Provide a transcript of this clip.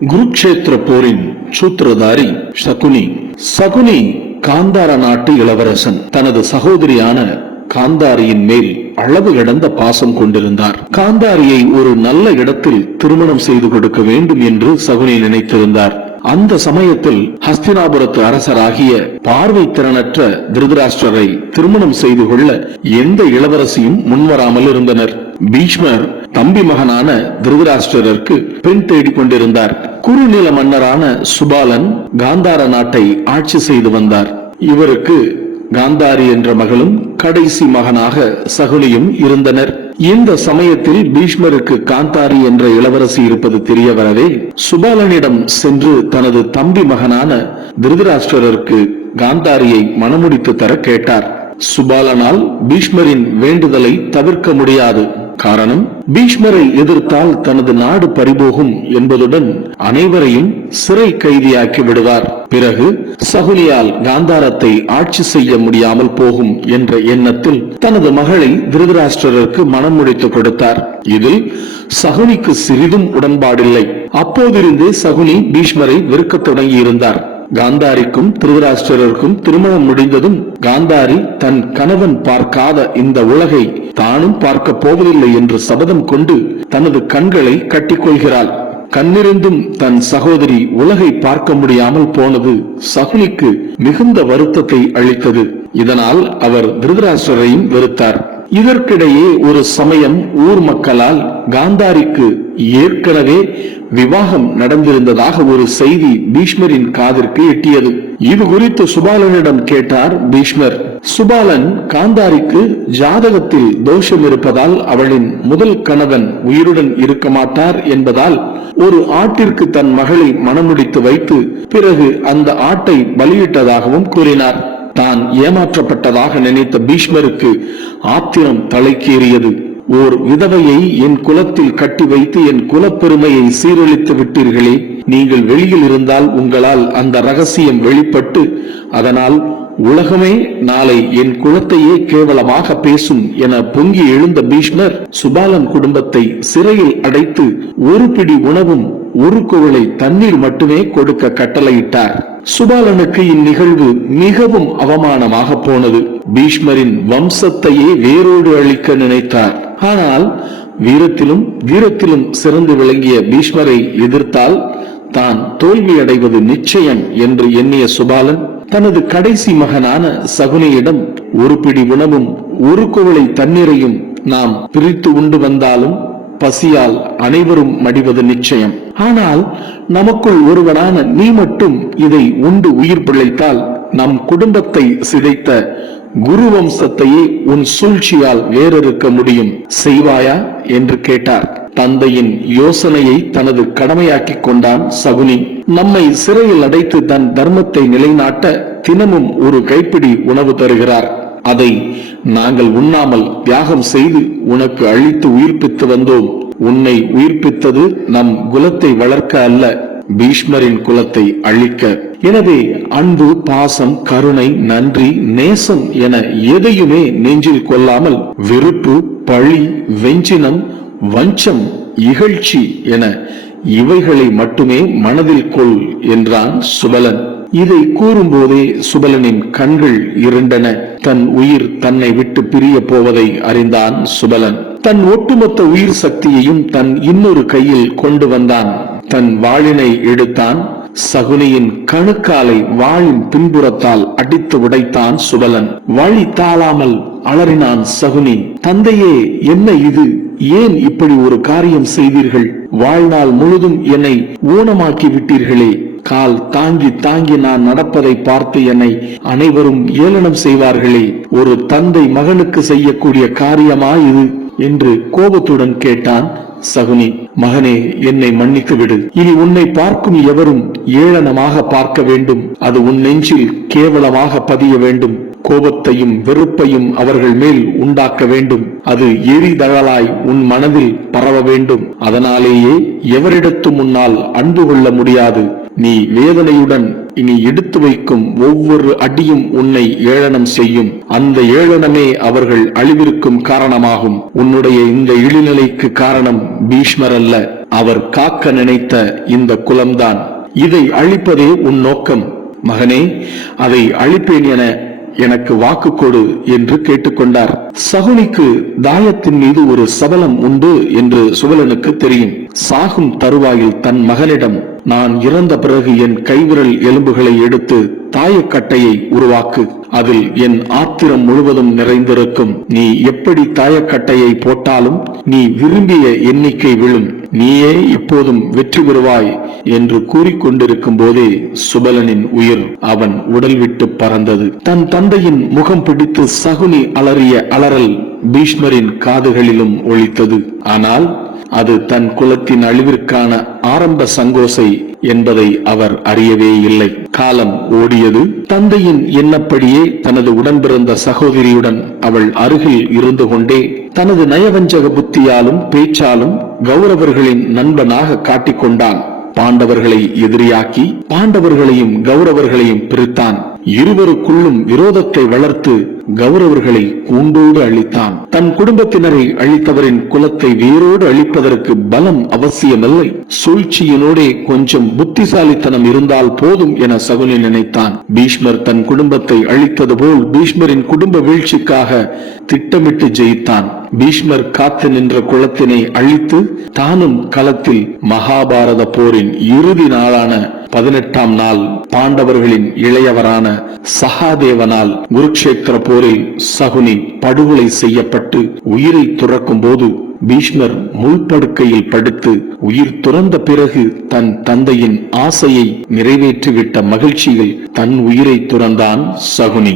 குருக்ஷேத்திர போரின் சூத்திரதாரி சகுனி. சகுனி காந்தார நாட்டு இளவரசன். தனது சகோதரியான காந்தாரியின் மேல் அளவு கடந்த பாசம் கொண்டிருந்தார். காந்தாரியை ஒரு நல்ல இடத்தில் திருமணம் செய்து கொடுக்க வேண்டும் என்று சகுனி நினைத்திருந்தார். அந்த சமயத்தில் ஹஸ்தினாபுரத்து அரசராகிய பார்வை திறனற்ற திருதராஷ்டரை திருமணம் செய்து கொள்ள எந்த இளவரசியும் முன்வராமல் இருந்தனர். பீஷ்மர் தம்பி மகனான திருதராஷ்டிரருக்கு பெண் தேடிக் கொண்டிருந்தார். குறுநில மன்னரான சுபாலன் காந்தார நாட்டை ஆட்சி செய்து வந்தார். இவருக்கு காந்தாரி என்ற மகளும் கடைசி மகனாக சகுனியும் இருந்தனர். இந்த சமயத்தில் பீஷ்மருக்கு காந்தாரி என்ற இளவரசி இருப்பது தெரிய வரவே சுபாலனிடம் சென்று தனது தம்பி மகனான திருதராஷ்டிரருக்கு காந்தாரியை மனமுடித்து தர கேட்டார். சுபாலனால் பீஷ்மரின் வேண்டுதலை தவிர்க்க முடியாது. காரணம் பீஷ்மரை எதிர்த்தால் தனது நாடு பறிபோகும் என்பதுடன் அனைவரையும் சிறை கைதியாக்கி விடுவார். பிறகு சகுனியால் காந்தாரத்தை ஆட்சி செய்ய முடியாமல் போகும் என்ற எண்ணத்தில் தனது மகளை திருதராஷ்டிரருக்கு மனம் முடித்து கொடுத்தார். இதில் சகுனிக்கு சிறிதும் உடன்பாடில்லை. அப்போதிருந்தே சகுனி பீஷ்மரை வெறுக்கத் தொடங்கியிருந்தார். காந்தாரிக்கும் திருதராஷ்டிரருக்கும் திருமணம் முடிந்ததும் காந்தாரி தன் கணவன் பார்க்காத இந்த உலகை தானும் பார்க்க போவதில்லை என்று சபதம் கொண்டு தனது கண்களை கட்டிக்கொள்கிறாள். கண்ணிருந்தும் தன் சகோதரி உலகை பார்க்க முடியாமல் போனது சகுனிக்கு மிகுந்த வருத்தத்தை அளித்தது. இதனால் அவர் திருதராஷ்டிரரையும் வெறுத்தார். இதற்கிடையே ஒரு சமயம் ஊர் மக்களால் காந்தாரிக்கு ஏற்கனவே விவாகம் நடந்திருந்ததாக ஒரு செய்தி பீஷ்மரின் காதிற்கு எட்டியது. இது குறித்து சுபாலனிடம் கேட்டார் பீஷ்மர். சுபாலன் காந்தாரிக்கு ஜாதகத்தில் தோஷம் இருப்பதால் அவளின் முதல் கணவன் உயிருடன் இருக்க மாட்டார் என்பதால் ஒரு ஆட்டிற்கு தன் மகளை மணமுடித்து வைத்து பிறகு அந்த ஆட்டை பலியிட்டதாகவும் கூறினார். தான் ஏமாற்றப்பட்டதாக நினைத்த பீஷ்மருக்கு ஆத்திரம் தலைக்கேறியது. ஓர் விதவையை என் குலத்தில் கட்டி வைத்து என் குலப்பெருமையை சீரழித்து விட்டீர்களே. நீங்கள் வெளியில் இருந்தால் உங்களால் அந்த ரகசியம் வெளிப்பட்டு அதனால் உலகமே நாளை என் குலத்தையே கேவலமாக பேசும் என பொங்கி எழுந்த பீஷ்மர் சுபாலன் குடும்பத்தை சிறையில் அடைத்து ஒரு பிடி உணவும் ஒரு குவளை தண்ணீர் மட்டுமே கொடுக்க கட்டளையிட்டார். சுபாலனுக்கு இந்நிகழ்வு மிகவும் அவமானமாக போனது. பீஷ்மரின் வம்சத்தையே வேரோடு அழிக்க நினைத்தார். ஆனால் வீரத்திலும் வீரத்திலும் சிறந்து விளங்கிய பீஷ்மரை எதிர்த்தால் தான் தோல்வி அடைவது நிச்சயம் என்று எண்ணிய சுபாலன் தனது கடைசி மகனான சகுனியிடம் ஒரு பிடி உணவும் ஒரு குவளை தண்ணீரையும் நாம் பிரித்து உண்டு வந்தாலும் பசியால் அனைவரும் மடிவது நிச்சயம். ஆனால் நமக்குள் ஒருவனான நீ மட்டும் இதை உண்டு உயிர் பிழைத்தால் நம் குடும்பத்தை சிதைத்த குரு வம்சத்தையே உன் சூழ்ச்சியால் வேறறுக்க முடியும். செய்வாயா? என்று கேட்டார். தந்தையின் யோசனையை தனது கடமையாக்கிக் கொண்டான் சகுனி. நம்மை சிறையில் அடைத்து தன் தர்மத்தை நிலைநாட்ட தினமும் ஒரு கைப்பிடி உணவு தருகிறார். அதை நாங்கள் உண்ணாமல் தியாகம் செய்து உனக்கு அழித்து உயிர்ப்பித்து வந்தோம். உன்னை உயிர்ப்பித்தது நம் குலத்தை வளர்க்க அல்ல பீஷ்மரின் குலத்தை அழிக்க. எனவே அன்பு பாசம் கருணை நன்றி நேசம் என எதையுமே நெஞ்சில் கொள்ளாமல் வெறுப்பு பழி வெஞ்சினம் வஞ்சம் இகழ்ச்சி என இவைகளை மட்டுமே மனதில் கொள் என்றான் சுபலன். இதை கூறும்போதே சுபலனின் கண்கள் இருண்டன. தன் உயிர் தன்னை விட்டு பிரிய போவதை அறிந்தான் சுபலன். தன் ஒட்டுமொத்த உயிர் சக்தியையும் தன் இன்னொரு கையில் கொண்டு வந்தான். தன் வாளினை எடுத்தான். சகுனியின் கணுக்காலை வாளின் பின்புறத்தால் அடித்து உடைத்தான் சுபலன். வழி தாழாமல் அலறினான் சகுனி. தந்தையே என்ன இது? ஏன் இப்படி ஒரு காரியம் செய்தீர்கள்? வாழ்நாள் முழுதும் என்னை ஊனமாக்கி விட்டீர்களே. கால் தாங்கி தாங்கி நான் நடப்பதை பார்த்து என்னை அனைவரும் ஏளனம் செய்வார்களே. ஒரு தந்தை மகனுக்கு செய்யக்கூடிய காரியமா இது? என்று கோபத்துடன் கேட்டான் சகுனி மகனே என்னை மன்னித்து விடு. இனி உன்னை பார்க்கும் எவரும் ஏளனமாக பார்க்க வேண்டும். அது உன் நெஞ்சில் கேவலமாக பதிய வேண்டும். கோபத்தையும் வெறுப்பையும் அவர்கள் மேல் உண்டாக்க வேண்டும். அது எரிதழலாய் உன் மனதில் பரவ வேண்டும். அதனாலேயே எவரிடத்தும் முன்னால் அன்பு கொள்ள முடியாது. நீ வேதனையுடன் இனி எடுத்து வைக்கும் ஒவ்வொரு அடியும் உன்னை ஏளனம் செய்யும். அந்த ஏளனமே அவர்கள் அழிவிற்கும் காரணமாகும். உன்னுடைய இந்த இழிநிலைக்கு காரணம் பீஷ்மர் அல்ல அவர் காக்க நினைத்த இந்த குலம்தான். இதை அழிப்பதே உன் நோக்கம். மகனே அதை அழிப்பேன் என எனக்கு வாக்கு கொடு என்று கேட்டுக்கொண்டார். சகுனிக்கு தாயத்தின் மீது ஒரு சபலம் உண்டு என்று சுவலனுக்கு தெரியும். சாகும் தருவாயில் தன் மகனிடம் நான் இறந்த பிறகு என் கைவிரல் எலும்புகளை எடுத்து தாயக்கட்டையை உருவாக்கு. அதில் என் ஆத்திரம் முழுவதும் நிறைந்திருக்கும். நீ எப்படி தாயக்கட்டையை போட்டாலும் நீ விரும்பிய எண்ணிக்கை விழும். நீயே இப்போதும் வெற்றி பெறுவாய் என்று கூறிக்கொண்டிருக்கும் போதே சுபலனின் உயிர் அவன் உடல் விட்டு பறந்தது. தன் தந்தையின் முகம் பிடித்து சகுனி அலறிய அலறல் பீஷ்மரின் காதுகளிலும் ஒழித்தது ஆனால் அது தன் குலத்தின் அழிவிற்கான ஆரம்ப சங்கோசை என்பதை அவர் அறியவே இல்லை. காலம் ஓடியது. தந்தையின் எண்ணப்படியே தனது உடன்பிறந்த சகோதரியுடன் அவள் அருகில் இருந்து கொண்டே தனது நயவஞ்சக புத்தியாலும் பேச்சாலும் கௌரவர்களின் நண்பனாக காட்டிக்கொண்டான் பாண்டவர்களை எதிரியாக்கி பாண்டவர்களையும் கௌரவர்களையும் பிரித்தான். இருவருக்குள்ளும் விரோதத்தை வளர்த்து கௌரவர்களை கூண்டோடு அழித்தான். தன் குடும்பத்தினரை அழித்தவரின் குலத்தை வேரோடு அழிப்பதற்கு பலம் அவசியமில்லை. சூழ்ச்சியினோடே கொஞ்சம் புத்திசாலித்தனம் இருந்தால் போதும் என சகுனி நினைத்தான். பீஷ்மர் தன் குடும்பத்தை அழித்தது போல் பீஷ்மரின் குடும்ப வீழ்ச்சிக்காக திட்டமிட்டு ஜெயித்தான். பீஷ்மர் காத்து நின்ற குலத்தினை அழித்து தானும் களத்தில் மகாபாரத போரின் இறுதி நாளான பதினெட்டாம் நாள் பாண்டவர்களின் இளையவரான சகாதேவனால் குருக்ஷேத்திர போரில் சகுனி படுகொலை செய்யப்பட்டு உயிரை துறக்கும் போது பீஷ்மர் முள்படுக்கையில் படுத்து உயிர் துறந்த பிறகு தன் தந்தையின் ஆசையை நிறைவேற்றிவிட்ட மகிழ்ச்சியில் தன் உயிரை துறந்தான் சகுனி.